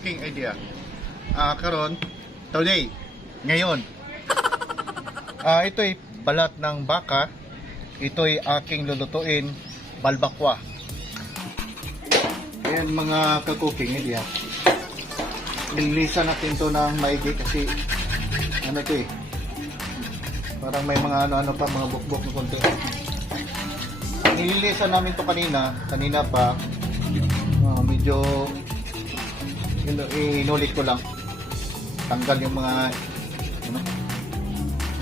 cooking idea. Karon, today, ngayon. Ito'y balat ng baka. Ito'y aking lulutuin, balbakwa. Ayan mga ka-cooking idea. Nililisan natin to ng maigi kasi ano to parang may mga ano pa, mga bukbok na konti. Nililisan namin to kanina pa. Medyo inulit ko lang, tanggal yung mga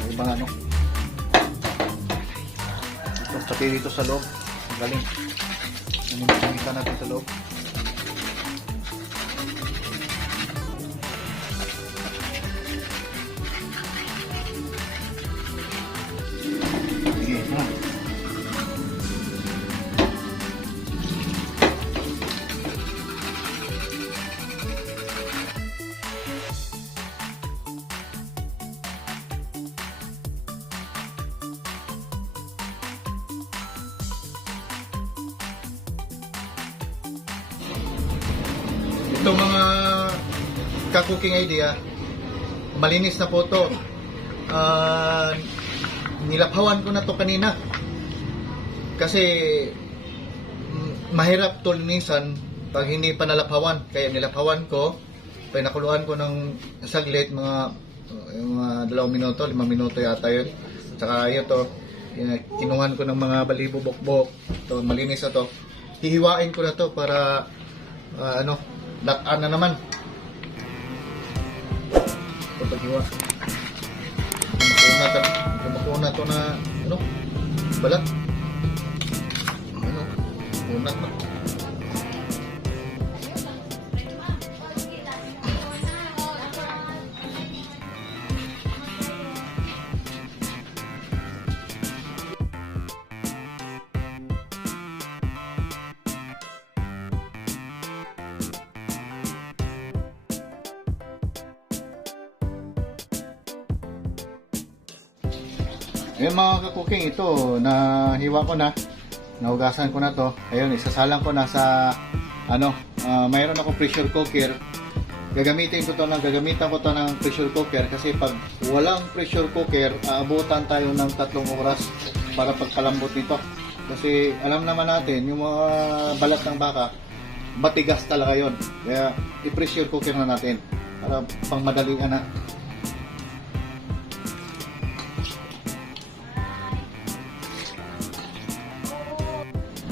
ibang ito, pati dito sa loob galing nakikita natin sa loob. Ito mga ka-cooking idea, malinis na po ito. Nilaphawan ko na to kanina kasi mahirap to linisan pag hindi pa nalaphawan, kaya nilaphawan ko, pinakuluan ko ng saglit, mga 2 minuto, 5 minuto yata yun. Tsaka ito, kinuhan ko ng mga balibo bokbok. Ito, malinis na to. Hihiwain ko na to para lataan na naman. Ito paghiwa. Kumakuna to na balat. Kunat na. Ayun mga ka-cooking, ito nahiwa ko na, nahugasan ko na to. Ayun, isasalang ko na sa mayroon akong pressure cooker. Gagamitan ko to ng pressure cooker kasi pag walang pressure cooker, aabutan tayo ng 3 oras para pagkalambot nito. Kasi alam naman natin, yung mga balat ng baka, matigas talaga yon. Kaya i-pressure cooker na natin para pang madalian na.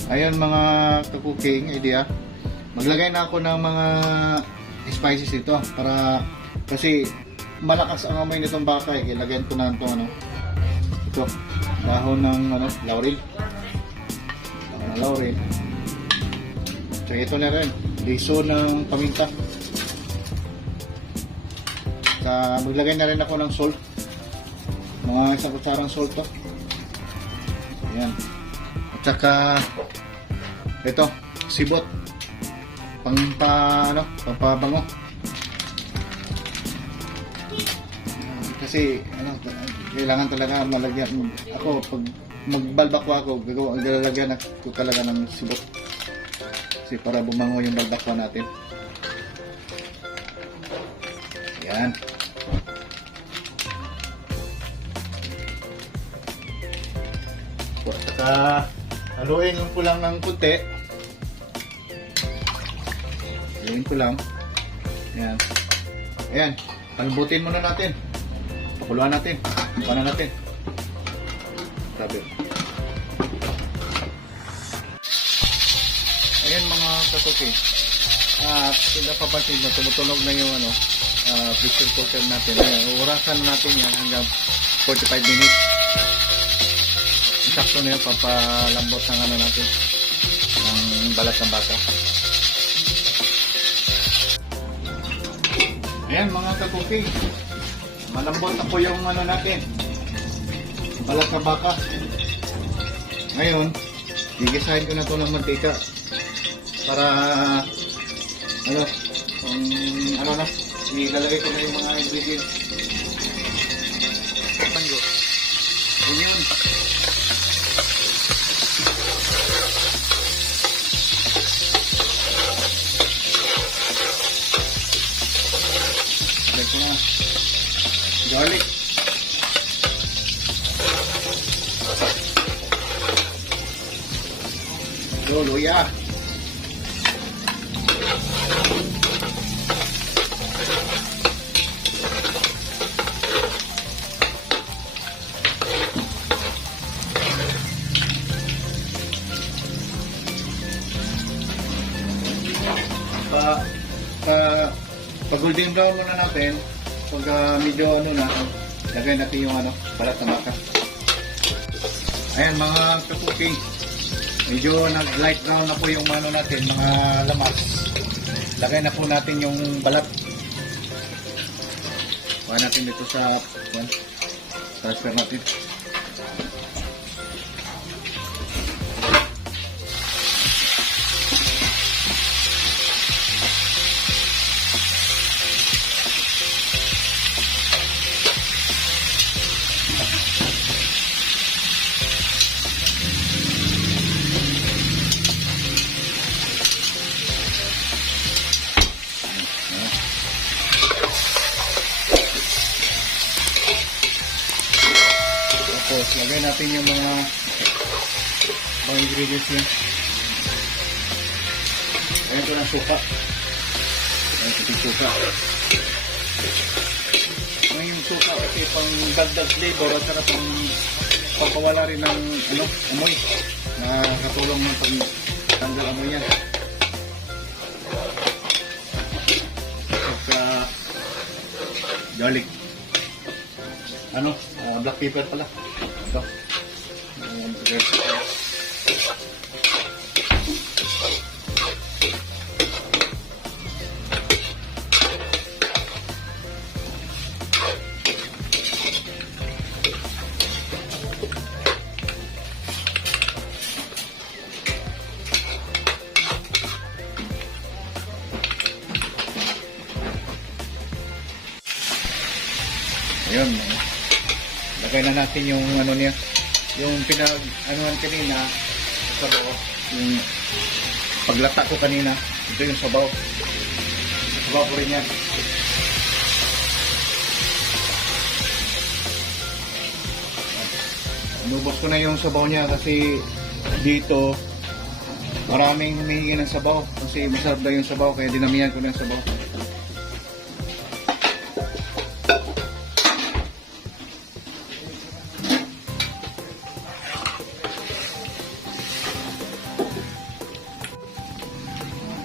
Ayun mga ka-cooking idea, maglagay na ako ng mga spices dito para kasi malakas ang amoy nitong baka ilagyan ko na itong ito, dahon ng laurel. Tsaka ito na rin, liso ng paminta. Maglagay na rin ako ng salt, mga 1 kutsarang salt to. Ayan. Tsaka ito, sibot pampabango. Kasi kailangan talaga malagyan. Ako pag magbalbakwa ako, lalagyan ako talaga ng sibot. Kasi para bumango yung balbakwa natin. Yan. Saka haluin ko lang ng kunti. Haluin ko lang. Ayan. Ayan. Palambutin muna natin. Pakuluan natin. Pakuan natin. Sabi. Ayan mga katukin. Pinapapansin na tumutunog na yung pressure cooker natin. Ayan. Orasan natin yan hanggang 45 minutes. Sakto na yun, papalambot ng natin ang balat ng baka. Ayan mga ka-cooking, malambot na po yung natin, balat ng baka. Ngayon, gigisahin ko na ito ng mantika para ilalagay ko na yung mga ingredients. Tango. Ganyan. Lagay ko na garlic. Luya. Pag golden brown muna natin, pag medyo ano na, lagay natin yung balat ng baka. Ayan mga kapuking, medyo nag-light brown na po yung natin, mga lamas. Lagay na po natin yung balat. Kuha natin dito sa transfer natin. Tapos, lagay natin yung mga ingredients niya. Ayan ito ng suka. Ayan ito yung suka. Yung suka kasi pang dagdag flavor at saka pang pagpawala rin ng amoy. Nakakatulong ng pagtanggal amoy yan. Tapos, garlic. Black pepper pala. Ito. Ayun. Lagay na natin yung niya. Yung pinag-anuhan kanina, sabaw. Yung paglata ko kanina, ito yung sabaw. Sabaw ko rin yan. Inubos ko na yung sabaw niya kasi dito maraming humihingi ng sabaw kasi masarap daw yung sabaw kaya dinamihan ko na yung sabaw.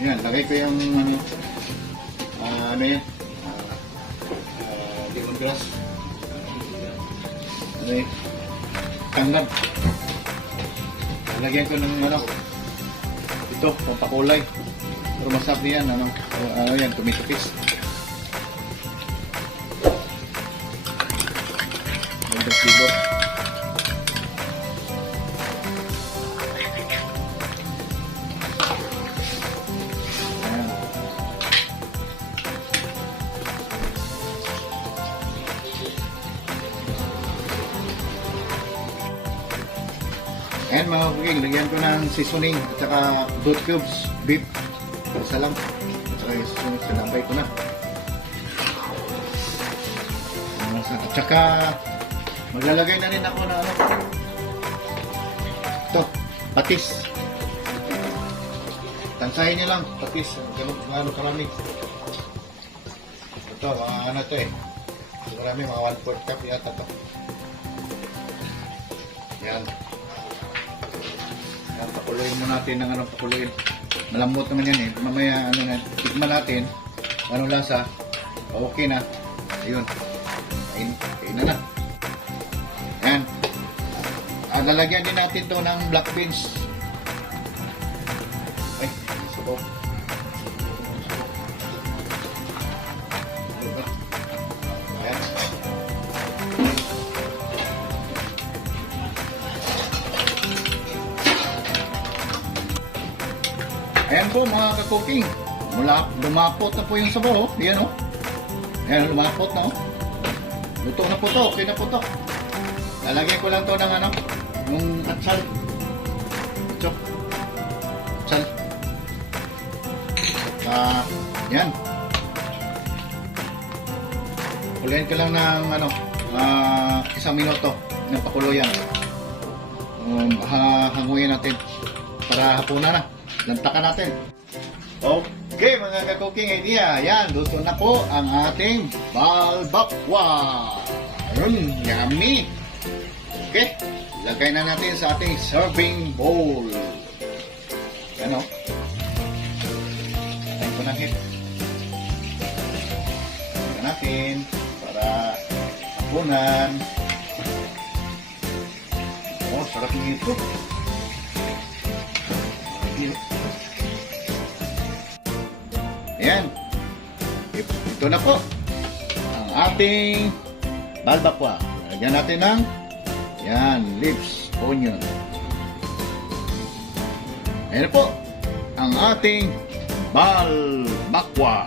Yan, lagay ko yung lemongrass. Okay. Tanglad. Lagyan ko ng ito, pampakulay. Pero masarap yan, yan, tomato paste. Ganda flavor. Ayan mga kuking, lagyan ko ng seasoning at saka goat cubes, beef, isa lang. At saka yung seasoning, sinabay ko na. At saka maglalagay na rin ako na ito, patis. Tansahin niyo lang, patis. Gano'n karami. Ito, mga to eh. Marami, mga 1/4 cup yata to. Yan. Pakuluin mo natin ng pakuluin. Malambot naman yan eh. Mamaya tignan natin anong lasa. Okay na. Ayun. Kain na. Ayan. Lalagyan din natin to ng black beans. Ay, sabaw. Ayan. Ayan po mga kakuking, lumapot na po yung sabaw, yan o. Ayan, lumapot na o. Luto na po to, okay na po to. Lalagyan ko lang to ng yung atsal. Ito. Atsal. Yan. Pakuluyan ko lang ng isang minuto ng pakuluyan. Hanguyan natin para hapunan na. Lantakan natin. Okay mga ka-cooking idea, yan, luto na po ang ating balbakwa. Ayun, yummy. Okay, lagay na natin sa ating serving bowl. Ano? Tayo ko na hit. Lagyan natin para hapunan. Oh, sarap nito. Ayan. Ito na po ang ating balbakwa. Lagyan natin ng leaves, onion. Ayan na po ang ating balbakwa.